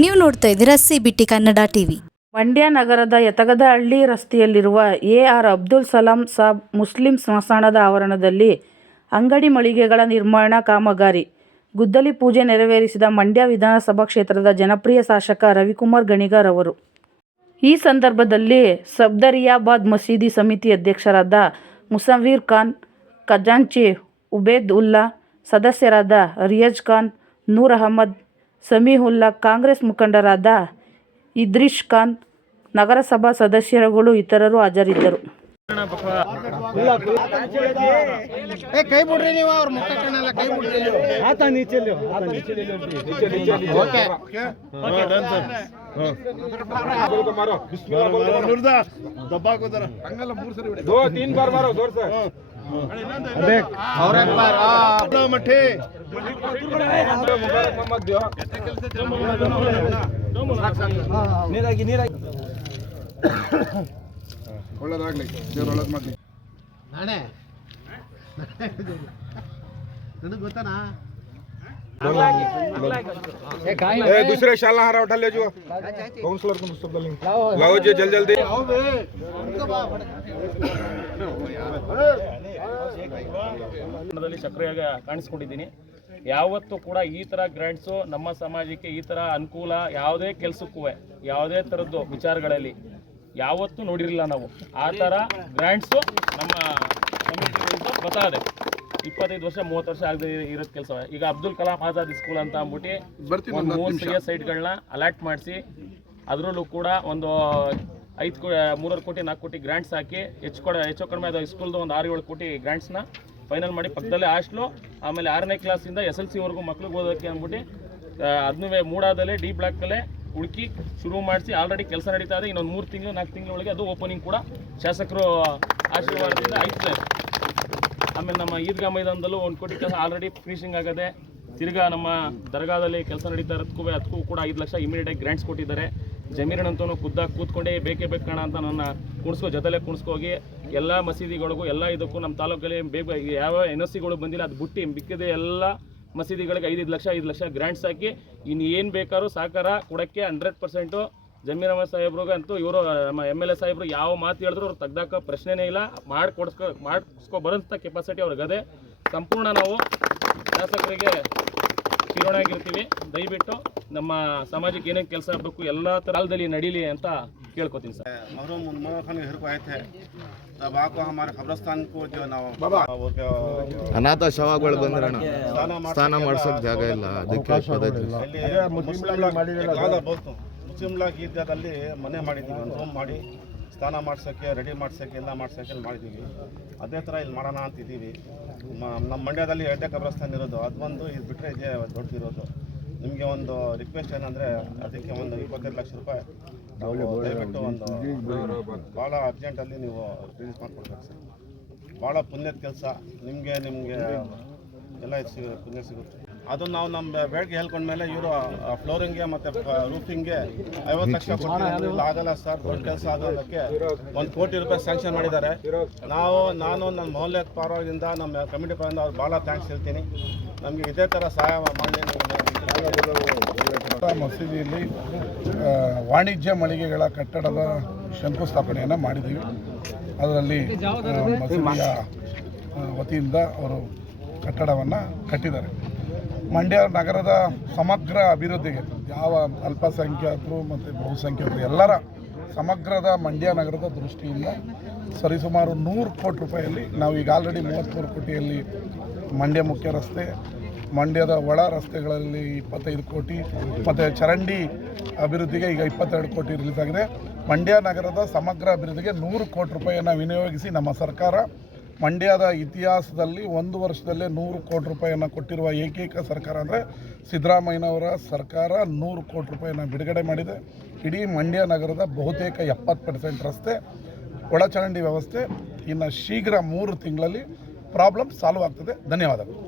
ನೀವು ನೋಡ್ತಾ ಇದ್ದೀರಾ C B T Kannada TV. Mandya ನಗರದ ಯತಗದಹಳ್ಳಿ ರಸ್ತೆಯಲ್ಲಿರುವ ಎ ಆರ್ ಅಬ್ದುಲ್ ಸಲಾಂ ಸಾಬ್ ಮುಸ್ಲಿಂ ಸ್ಮಶಾನದ ಆವರಣದಲ್ಲಿ ಅಂಗಡಿ ಮಳಿಗೆಗಳ ನಿರ್ಮಾಣ ಕಾಮಗಾರಿ. ಗುದ್ದಲಿ ಪೂಜೆ ನೆರವೇರಿಸಿದ ಮಂಡ್ಯ ವಿಧಾನಸಭಾ ಕ್ಷೇತ್ರದ ಜನಪ್ರಿಯ ಶಾಸಕ ರವಿಕುಮಾರ್ ಗಣಿಗಾರ್ ಅವರು. ಈ ಸಂದರ್ಭದಲ್ಲಿ ಸಬ್ದರಿಯಾಬಾದ್ ಮಸೀದಿ ಸಮಿತಿ ಅಧ್ಯಕ್ಷರಾದ ಮುಸವೀರ್ ಖಾನ್, ಖಜಾಂಚಿ ಉಬೇದ್ ಉಲ್ಲಾ ಸದಸ್ಯರಾದ ರಿಯಾಜ್ ಖಾನ್, ನೂರ್ ಅಹಮದ್ ಸಮೀಹುಲ್ಲಾ ಕಾಂಗ್ರೆಸ್ ಮುಖಂಡರಾದ ಇದ್ರಿಶ್ ಖಾನ್ ನಗರಸಭಾ ಸದಸ್ಯರುಗಳು ಇತರರು ಹಾಜರಿದ್ದರು ಏ ಕೈ ಬಿಡ್ರಿ ನೀವು ಅವ್ರ ಮುಖ ಕಾಣಲ್ಲ ಕೈ ಬಿಡ್ರಿ ಆತ ನೀಚೆಲ್ಲಿ ಆತ ನೀಚೆಲ್ಲಿ ಓಕೆ दो तीन बार मारो जोर से देख ಅವ್ರ मत दियो ನೀರಾಗಿ ನೀರಾಗಿ ಒಳ್ಳೇದಾಗ್ಲಿ ದೇವ್ರು ಒಳ್ಳೇದ್ ಮಾಡ್ಲಿ ನಾನೇ ನನಗೆ ಗೊತ್ತಾನಾ ए दूसरे शाला हरा उठा ले जो काउंसलर को मुस्तफा लिंग लाओ जी जल्दी जल्दी ದಲ್ಲಿ ಸಕ್ರಿಯಾಗಿ ಕಾಣಿಸ್ಕೊಂಡಿದ್ದೀನಿ ಯಾವತ್ತೂ ಕೂಡ ಈ ಥರ ಗ್ರ್ಯಾಂಡ್ಸು ನಮ್ಮ ಸಮಾಜಕ್ಕೆ ಈ ಥರ ಅನುಕೂಲ ಯಾವುದೇ ಕೆಲಸಕ್ಕೂ ಯಾವುದೇ ಥರದ್ದು ವಿಚಾರಗಳಲ್ಲಿ ಯಾವತ್ತೂ ನೋಡಿರಲಿಲ್ಲ ನಾವು. ಆ ಥರ ಗ್ರ್ಯಾಂಡ್ಸು ನಮ್ಮ ಬರ್ತಾ ಇದೆ. ಇಪ್ಪತ್ತೈದು ವರ್ಷ ಮೂವತ್ತು ವರ್ಷ ಆಗದೆ ಇರೋದು ಕೆಲಸ. ಈಗ ಅಬ್ದುಲ್ ಕಲಾಂ ಆಜಾದ್ ಸ್ಕೂಲ್ ಅಂತ ಅಂದ್ಬಿಟ್ಟು ಒಂದು ಮೂವತ್ತು ಸಿ ಎಸ್ ಸೈಟ್ಗಳನ್ನ ಅಲಾಟ್ ಮಾಡಿಸಿ ಅದರಲ್ಲೂ ಕೂಡ ಒಂದು ಐದು ಕೋ ಮೂರುವರೆ ಕೋಟಿ ನಾಲ್ಕು ಕೋಟಿ ಗ್ರಾಂಟ್ಸ್ ಹಾಕಿ ಹೆಚ್ಚು ಕೂಡ ಹೆಚ್ಚು ಕಡಿಮೆ ಅದು ಸ್ಕೂಲ್ದು ಒಂದು ಆರು ಏಳು ಕೋಟಿ ಗ್ರಾಂಟ್ಸ್ನ ಫೈನಲ್ ಮಾಡಿ ಪಕ್ಕದಲ್ಲೇ ಹಾಸ್ಟ್ಲು, ಆಮೇಲೆ ಆರನೇ ಕ್ಲಾಸಿಂದ ಎಸ್ ಎಲ್ ಸಿವರೆಗೂ ಮಕ್ಳಿಗೆ ಓದೋಕ್ಕೆ ಅಂದ್ಬಿಟ್ಟು ಅದನ್ನೂ ಮೂಡಾದಲ್ಲೇ ಡಿ ಬ್ಲಾಕಲ್ಲೇ ಹುಡುಕಿ ಶುರು ಮಾಡಿಸಿ ಆಲ್ರೆಡಿ ಕೆಲಸ ನಡೀತಾ ಇದೆ. ಇನ್ನೊಂದು ಮೂರು ತಿಂಗಳು, ನಾಲ್ಕು ತಿಂಗಳ ಒಳಗೆ ಅದು ಓಪನಿಂಗ್ ಕೂಡ ಶಾಸಕರು ಆಶೀರ್ವಾದದಿಂದ ಆಯ್ತದೆ ಆಮೇಲೆ ನಮ್ಮ ಈದ್ಗಾ ಮೈದಾನದಲ್ಲೂ ಒಂದು ಕೋಟಿ ಕೆಲಸ ಆಲ್ರೆಡಿ ಫಿನಿಶಿಂಗ್ ಆಗದೆ, ತಿರ್ಗಾ ನಮ್ಮ ದರ್ಗಾದಲ್ಲಿ ಕೆಲಸ ನಡೀತಾ ಇರೋದಕ್ಕೂ ಅದಕ್ಕೂ ಕೂಡ ಐದು ಲಕ್ಷ ಇಮಿಡಿಯೇಟಾಗಿ ಗ್ರ್ಯಾಂಟ್ಸ್ ಕೊಟ್ಟಿದ್ದಾರೆ. ಜಮೀರಿನಂತೂ ಖುದ್ದಾಗಿ ಕೂತ್ಕೊಂಡೇ ಬೇಕೇ ಬೇಕು ಕಾಣ ಅಂತ ನನ್ನ ಕುಣಿಸ್ಕೋ, ಜೊತೆಲೆ ಕುಣಿಸ್ಕೋಗಿ ಎಲ್ಲ ಮಸೀದಿಗಳಿಗೂ, ಎಲ್ಲ ಇದಕ್ಕೂ ನಮ್ಮ ತಾಲೂಕಲ್ಲಿ ಬೇಗ ಯಾವ ಎನ್ ಎಸ್ ಸಿಗಳು ಬಂದಿಲ್ಲ, ಅದು ಬುಟ್ಟಿ ಬಿಕ್ಕಿದೆ, ಎಲ್ಲ ಮಸೀದಿಗಳಿಗೆ ಐದೈದು ಲಕ್ಷ, ಐದು ಲಕ್ಷ ಗ್ರಾಂಟ್ಸ್ ಹಾಕಿ, ಇನ್ನು ಏನು ಬೇಕಾದ್ರೂ ಸಹಕಾರ ಕೊಡೋಕ್ಕೆ ಹಂಡ್ರೆಡ್ ಪರ್ಸೆಂಟು ಜಮೀರ್ ಅಹಮದ್ ಸಾಹೇಬ್ರಿಗೆ ಅಂತೂ ಇವರು ನಮ್ಮ ಎಂ ಎಲ್ ಎ ಸಾಹೇಬ್ರು ಯಾವ ಮಾತು ಹೇಳಿದ್ರು ಅವ್ರು ತೆಗ್ದಾಕ ಪ್ರಶ್ನೆನೇ ಇಲ್ಲ. ಮಾಡಿ ಕೊಡಿಸ್ಕೊ ಮಾಡಿಸ್ಕೊ ಬರೋಂಥ ಕೆಪಾಸಿಟಿ ಅವ್ರಿಗದೆ ಸಂಪೂರ್ಣ ನಾವು ಶಾಸಕರಿಗೆ ಚಿರೋಣಾಗಿರ್ತೀವಿ ದಯವಿಟ್ಟು ನಮ್ಮ ಸಮಾಜಕ್ಕೆ ಏನೇನು ಕೆಲಸ ಆಗಬೇಕು ಎಲ್ಲ ಕಾಲದಲ್ಲಿ ನಡೀಲಿ ಅಂತ ಕೇಳ್ಕೊತೀನಿ ಸರ್ महरूम उन्मोल खान के घर को आए थे तब आपको हमारे कब्रस्तान को जो ना वो क्या ಅನಾಥ ಶವಗಳು ಬಂದ್ರಣ ಸ್ನಾನ ಮಾಡ್ಸಕ್ಕೆ ಸ್ನಾನ ಮಾಡ್ಸಕ್ ಜಾಗ ಇಲ್ಲ ಅದಕ್ಕೆ ಪದ್ಧತಿ ಇಲ್ಲಿ ಮುಸ್ಲಿಂ ಲಾಗ್ ಬೋಲ್ತು ಮುಸ್ಲಿಂ ಲಾಗ್ ಈದ್ಗಾದಲ್ಲಿ ಮನೆ ಮಾಡಿದ್ದೀವಿ ಒಂದು ರೂಮ್ ಮಾಡಿ ಸ್ನಾನ ಮಾಡ್ಸೋಕ್ಕೆ ರೆಡಿ ಮಾಡ್ಸೋಕ್ಕೆ ಎಲ್ಲ ಮಾಡ್ಸೋಕ್ಕೆ ಇಲ್ಲಿ ಮಾಡಿದ್ದೀವಿ ಅದೇ ಥರ ಇಲ್ಲಿ ಮಾಡೋಣ ಅಂತಿದ್ದೀವಿ ಮ- ನಮ್ಮ ಮಂಡ್ಯದಲ್ಲಿ ಎರಡೇ ಕಬ್ರಸ್ತಾನ ಇರೋದು ಅದು ಒಂದು ಇದು ಬಿಟ್ಟರೆ ಇದೇ ದೊಡ್ಡದಿರೋದು ನಿಮಗೆ ಒಂದು ರಿಕ್ವೆಸ್ಟ್ ಏನಂದರೆ ಅದಕ್ಕೆ ಒಂದು ಇಪ್ಪತ್ತೈದು ಲಕ್ಷ ರೂಪಾಯಿ. ನಾವು ದಯವಿಟ್ಟು ಒಂದು ಭಾಳ ಅರ್ಜೆಂಟಲ್ಲಿ ನೀವು ರಿಲೀಸ್ ಮಾಡಿಕೊಡ್ಬೇಕು ಸರ್. ಭಾಳ ಪುಣ್ಯದ ಕೆಲಸ. ನಿಮಗೆ ನಿಮಗೆ ಎಲ್ಲ ಇದು ಸಿಗ ಪುಣ್ಯ ಸಿಗುತ್ತೆ. ಅದು ನಾವು ನಮ್ಮ ಬೇಡಿಕೆ ಹೇಳ್ಕೊಂಡ್ಮೇಲೆ ಇವರು ಫ್ಲೋರಿಂಗ್ಗೆ ಮತ್ತು ರೂಫಿಂಗ್ಗೆ ಐವತ್ತು ಲಕ್ಷ ಕೊಟ್ಟಿದ್ದಾರೆ. ಇಲ್ಲ ಆಗಲ್ಲ ಸರ್, ದೊಡ್ಡ ಕೆಲಸ ಆಗೋದಕ್ಕೆ ಒಂದು ಕೋಟಿ ರೂಪಾಯಿ ಸ್ಯಾಂಕ್ಷನ್ ಮಾಡಿದ್ದಾರೆ. ನಾವು, ನಾನು ನನ್ನ ಮೌಲ್ಯ ಪರವಾಗಿಂದ ನಮ್ಮ ಕಮಿಟಿ ಪರದಿಂದ ಅವ್ರು ಭಾಳ ಥ್ಯಾಂಕ್ಸ್ ಹೇಳ್ತೀನಿ. ನಮಗೆ ಇದೇ ಥರ ಸಹಾಯ ಮಾಡಿ ಮಸೀದಿಯಲ್ಲಿ ವಾಣಿಜ್ಯ ಮಳಿಗೆಗಳ ಕಟ್ಟಡದ ಶಂಕುಸ್ಥಾಪನೆಯನ್ನು ಮಾಡಿದ್ದೀವಿ. ಅದರಲ್ಲಿ ಮಸೀದಿಯ ವತಿಯಿಂದ ಅವರು ಕಟ್ಟಡವನ್ನು ಕಟ್ಟಿದ್ದಾರೆ. ಮಂಡ್ಯ ನಗರದ ಸಮಗ್ರ ಅಭಿವೃದ್ಧಿಗೆ ಯಾವ ಅಲ್ಪಸಂಖ್ಯಾತರು ಮತ್ತು ಬಹುಸಂಖ್ಯಾತರು ಎಲ್ಲರ ಸಮಗ್ರದ ಮಂಡ್ಯ ನಗರದ ದೃಷ್ಟಿಯಿಂದ ಸರಿಸುಮಾರು ನೂರು ಕೋಟಿ ರೂಪಾಯಿಯಲ್ಲಿ ನಾವು ಈಗ ಆಲ್ರೆಡಿ ಮೂವತ್ತ್ಮೂರು ಕೋಟಿಯಲ್ಲಿ ಮಂಡ್ಯ ಮುಖ್ಯ ರಸ್ತೆ, ಮಂಡ್ಯದ ಒಳ ರಸ್ತೆಗಳಲ್ಲಿ ಇಪ್ಪತ್ತೈದು ಕೋಟಿ, ಮತ್ತು ಚರಂಡಿ ಅಭಿವೃದ್ಧಿಗೆ ಈಗ ಇಪ್ಪತ್ತೆರಡು ಕೋಟಿ ರಿಲೀಸ್ ಆಗಿದೆ. ಮಂಡ್ಯ ನಗರದ ಸಮಗ್ರ ಅಭಿವೃದ್ಧಿಗೆ ನೂರು ಕೋಟಿ ರೂಪಾಯಿಯನ್ನು ವಿನಿಯೋಗಿಸಿ ನಮ್ಮ ಸರ್ಕಾರ ಮಂಡ್ಯದ ಇತಿಹಾಸದಲ್ಲಿ ಒಂದು ವರ್ಷದಲ್ಲೇ ನೂರು ಕೋಟಿ ರೂಪಾಯಿಯನ್ನು ಕೊಟ್ಟಿರುವ ಏಕೈಕ ಸರ್ಕಾರ ಅಂದರೆ ಸಿದ್ದರಾಮಯ್ಯನವರ ಸರ್ಕಾರ ನೂರು ಕೋಟಿ ರೂಪಾಯಿಯನ್ನು ಬಿಡುಗಡೆ ಮಾಡಿದೆ. ಇಡೀ ಮಂಡ್ಯ ನಗರದ ಬಹುತೇಕ ಎಪ್ಪತ್ತು ಪರ್ಸೆಂಟ್ ರಸ್ತೆ, ಒಳಚರಂಡಿ ವ್ಯವಸ್ಥೆ, ಇನ್ನು ಶೀಘ್ರ ಮೂರು ತಿಂಗಳಲ್ಲಿ ಪ್ರಾಬ್ಲಮ್ ಸಾಲ್ವ್ ಆಗ್ತದೆ. ಧನ್ಯವಾದಗಳು.